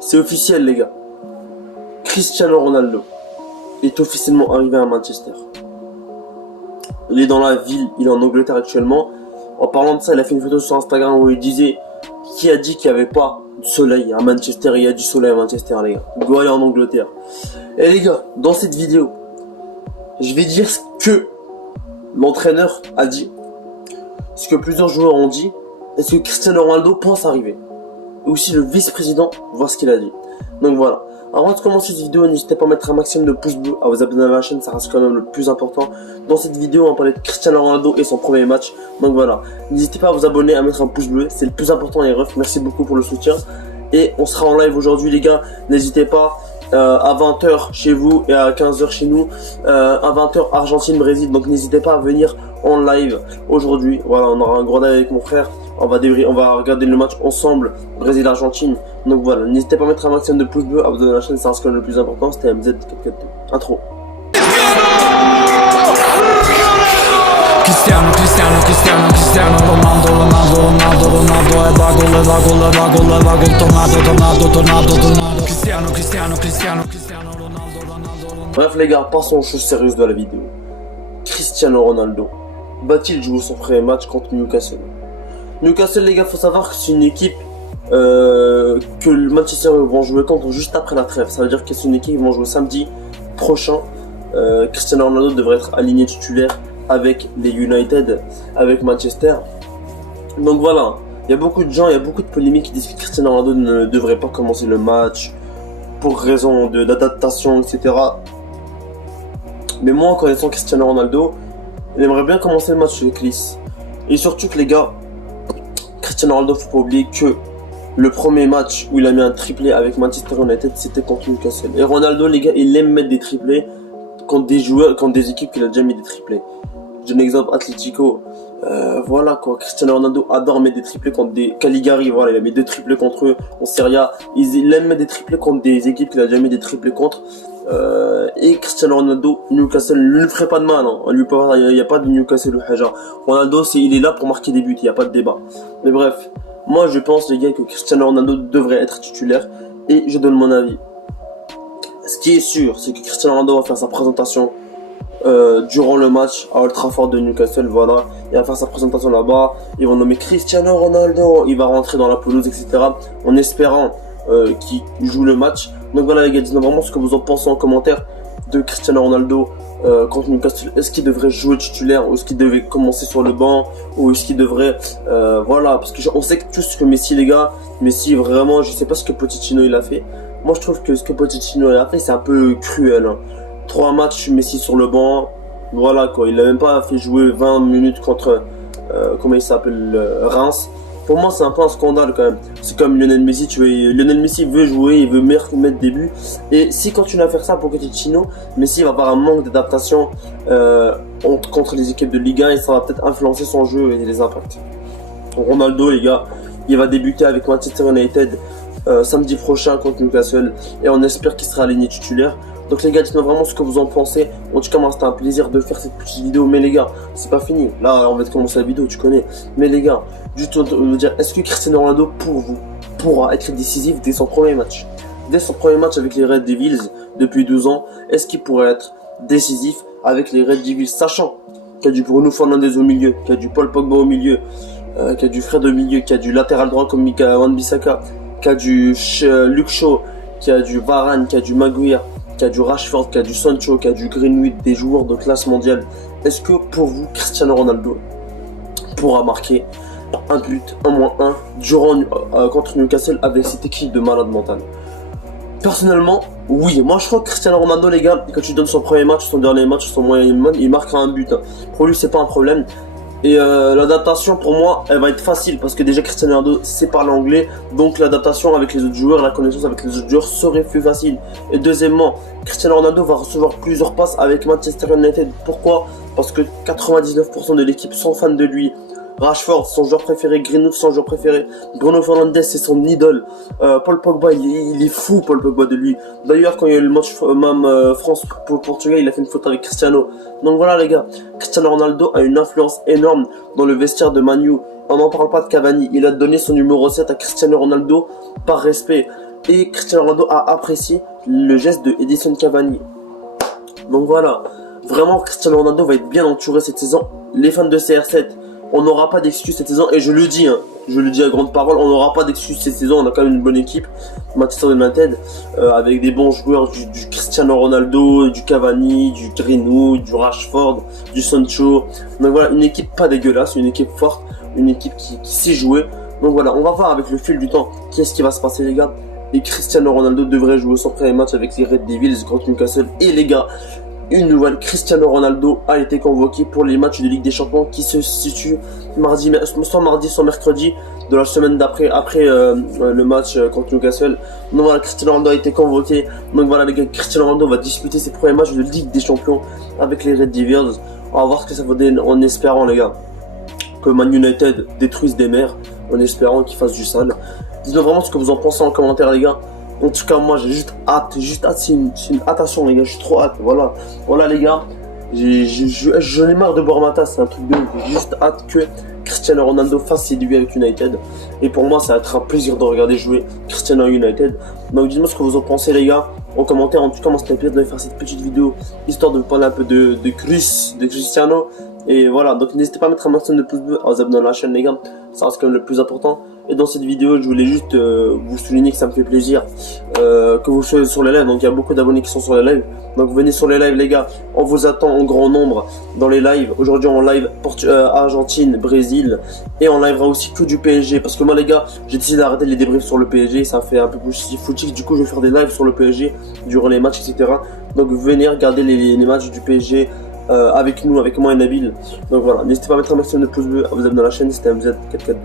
C'est officiel les gars. Cristiano Ronaldo est officiellement arrivé à Manchester. Il est dans la ville, il est en Angleterre actuellement. En parlant de ça, il a fait une photo sur Instagram où il disait: qui a dit qu'il n'y avait pas de soleil à Manchester? Il y a du soleil à Manchester les gars. Go aller en Angleterre. Et les gars, dans cette vidéo, je vais dire ce que l'entraîneur a dit, ce que plusieurs joueurs ont dit, et ce que Cristiano Ronaldo pense arriver. Et aussi le vice-président, voir ce qu'il a dit. Donc voilà. Avant de commencer cette vidéo, n'hésitez pas à mettre un maximum de pouces bleus, à vous abonner à la chaîne, ça reste quand même le plus important. Dans cette vidéo, on va parler de Cristiano Ronaldo et son premier match. Donc voilà. N'hésitez pas à vous abonner, à mettre un pouce bleu, c'est le plus important les refs. Merci beaucoup pour le soutien. Et on sera en live aujourd'hui les gars. N'hésitez pas. À 20h chez vous et à 15h chez nous, à 20h Argentine-Brésil, donc n'hésitez pas à venir en live aujourd'hui. Voilà, on aura un gros live avec mon frère, on va regarder le match ensemble, Brésil-Argentine. Donc voilà, n'hésitez pas à mettre un maximum de pouces bleus, à vous donner la chaîne, c'est le plus important. C'était MZ442. Intro. Cristiano Ronaldo Bref les gars, passons aux choses sérieuses de la vidéo. Cristiano Ronaldo va-t-il jouer son premier match contre Newcastle? Newcastle les gars, faut savoir que c'est une équipe que le Manchester vont jouer contre juste après la trêve. Ça veut dire que c'est une équipe qui vont jouer samedi prochain. Cristiano Ronaldo devrait être aligné titulaire avec les United, avec Manchester. Donc voilà, il y a beaucoup de gens, il y a beaucoup de polémiques qui disent que Cristiano Ronaldo ne devrait pas commencer le match pour raison d'adaptation, etc. Mais moi, en connaissant Cristiano Ronaldo, il aimerait bien commencer le match avec Nice. Et surtout que les gars, Cristiano Ronaldo, faut pas oublier que le premier match où il a mis un triplé avec Manchester United, c'était contre Newcastle. Et Ronaldo, les gars, il aime mettre des triplés contre des joueurs, contre des équipes qu'il a déjà mis des triplés. J'ai un exemple, Atlético. Voilà quoi, Cristiano Ronaldo adore mettre des triplés contre des Caligari. Voilà, il a mis 2 triplés contre eux en Serie A. Il aime mettre des triplés contre des équipes qu'il a déjà mis des triplés contre. Et Cristiano Ronaldo, Newcastle ne lui ferait pas de mal. Hein. Il n'y a pas de Newcastle ou Haja. Ronaldo, il est là pour marquer des buts, il n'y a pas de débat. Mais bref, moi je pense les gars que Cristiano Ronaldo devrait être titulaire. Et je donne mon avis. Ce qui est sûr, c'est que Cristiano Ronaldo va faire sa présentation durant le match à Old Trafford de Newcastle. Voilà, il va faire sa présentation là-bas. Ils vont nommer Cristiano Ronaldo. Il va rentrer dans la pelouse, etc. En espérant qu'il joue le match. Donc voilà les gars, dites-moi vraiment ce que vous en pensez en commentaire de Cristiano Ronaldo contre Newcastle. Est-ce qu'il devrait jouer titulaire ou est-ce qu'il devait commencer sur le banc ou est-ce qu'il devrait voilà, parce que on sait que tous que Messi les gars, Messi vraiment, je sais pas ce que Pochettino il a fait. Moi je trouve que ce que Pochettino a fait c'est un peu cruel. Hein. 3 matchs Messi sur le banc, voilà quoi, il a même pas fait jouer 20 minutes contre comment il s'appelle, Reims. Pour moi c'est un peu un scandale quand même. C'est comme Lionel Messi, Lionel Messi veut jouer, il veut mettre des buts. Et si quand tu vas faire ça pour Pochettino, Messi va avoir un manque d'adaptation contre les équipes de Ligue 1 et ça va peut-être influencer son jeu et les impacts. Ronaldo les gars, il va débuter avec Manchester United samedi prochain contre Newcastle et on espère qu'il sera aligné titulaire. Donc les gars, dites-moi vraiment ce que vous en pensez. En tout cas, moi c'était un plaisir de faire cette petite vidéo. Mais les gars, c'est pas fini. Là, on va commencer la vidéo, tu connais. Mais les gars, juste vous dire, est-ce que Cristiano Ronaldo, pour vous, pourra être décisif dès son premier match? Dès son premier match avec les Red Devils, depuis 12 ans, est-ce qu'il pourrait être décisif avec les Red Devils? Sachant qu'il y a du Bruno Fernandes au milieu, qu'il y a du Paul Pogba au milieu, qu'il y a du Fred au milieu, qu'il y a du latéral droit comme Mika Wan-Bissaka, qu'il y a du Luke Shaw, qu'il y a du Varane, qu'il y a du Maguire, qu'il y a du Rashford, qu'il y a du Sancho, qu'il y a du Greenwood, des joueurs de classe mondiale. Est-ce que pour vous, Cristiano Ronaldo pourra marquer un but, un moins un, durant, contre Newcastle avec cette équipe de malade mental? Personnellement, oui. Moi, je crois que Cristiano Ronaldo, les gars, quand tu donnes son premier match, son dernier match, son moyen, il marquera un but. Hein. Pour lui, c'est pas un problème. Et l'adaptation pour moi elle va être facile parce que déjà Cristiano Ronaldo sait parler anglais, donc l'adaptation avec les autres joueurs, la connaissance avec les autres joueurs serait plus facile. Et deuxièmement, Cristiano Ronaldo va recevoir plusieurs passes avec Manchester United. Pourquoi? Parce que 99% de l'équipe sont fans de lui. Rashford, son joueur préféré, Greenwood, son joueur préféré, Bruno Fernandes, c'est son idole, Paul Pogba, il est fou, Paul Pogba, de lui. D'ailleurs, quand il y a eu le match France-Portugal, il a fait une photo avec Cristiano. Donc voilà les gars, Cristiano Ronaldo a une influence énorme dans le vestiaire de Man U. On n'en parle pas de Cavani, il a donné son numéro 7 à Cristiano Ronaldo par respect. Et Cristiano Ronaldo a apprécié le geste de Edison Cavani. Donc voilà, vraiment Cristiano Ronaldo va être bien entouré cette saison. Les fans de CR7, on n'aura pas d'excuses cette saison, et je le dis à grande parole, on n'aura pas d'excuses cette saison, on a quand même une bonne équipe, Manchester United, avec des bons joueurs, du Cristiano Ronaldo, du Cavani, du Greenwood, du Rashford, du Sancho. Donc voilà, une équipe pas dégueulasse, une équipe forte, une équipe qui sait jouer. Donc voilà, on va voir avec le fil du temps qu'est-ce qui va se passer les gars. Et Cristiano Ronaldo devrait jouer son premier match avec les Red Devils contre Newcastle. Et les gars, une nouvelle, Cristiano Ronaldo a été convoqué pour les matchs de Ligue des Champions qui se situent soit mardi, soit mercredi de la semaine d'après, après le match contre Newcastle. Donc voilà, Cristiano Ronaldo a été convoqué. Donc voilà les gars, Cristiano Ronaldo va disputer ses premiers matchs de Ligue des Champions avec les Red Devils. On va voir ce que ça va donner en espérant les gars que Man United détruise des mers, en espérant qu'ils fassent du sale. Dites-moi vraiment ce que vous en pensez en commentaire les gars. En tout cas moi j'ai juste hâte, c'est une hâtation les gars, j'ai trop hâte, voilà les gars, j'en ai marre de boire ma tasse, c'est un truc de ouf, j'ai juste hâte que Cristiano Ronaldo fasse ses débuts avec United, et pour moi ça va être un plaisir de regarder jouer Cristiano United. Donc dites-moi ce que vous en pensez les gars, en commentaire. En tout cas moi c'était un plaisir de faire cette petite vidéo, histoire de vous parler un peu de Cristiano, et voilà, donc n'hésitez pas à mettre un maximum de pouces bleus, à vous abonner à la chaîne les gars, ça reste quand même le plus important. Et dans cette vidéo, je voulais juste vous souligner que ça me fait plaisir que vous soyez sur les lives. Donc il y a beaucoup d'abonnés qui sont sur les lives. Donc venez sur les lives les gars. On vous attend en grand nombre dans les lives. Aujourd'hui on live Argentine, Brésil. Et on livera aussi que du PSG. Parce que moi les gars, j'ai décidé d'arrêter les débriefs sur le PSG. Ça fait un peu plus footique. Du coup je vais faire des lives sur le PSG durant les matchs, etc. Donc venez regarder les matchs du PSG avec nous, avec moi et Nabil. Donc voilà, n'hésitez pas à mettre un maximum de pouces bleus, à vous abonner à la chaîne. C'était MZ442.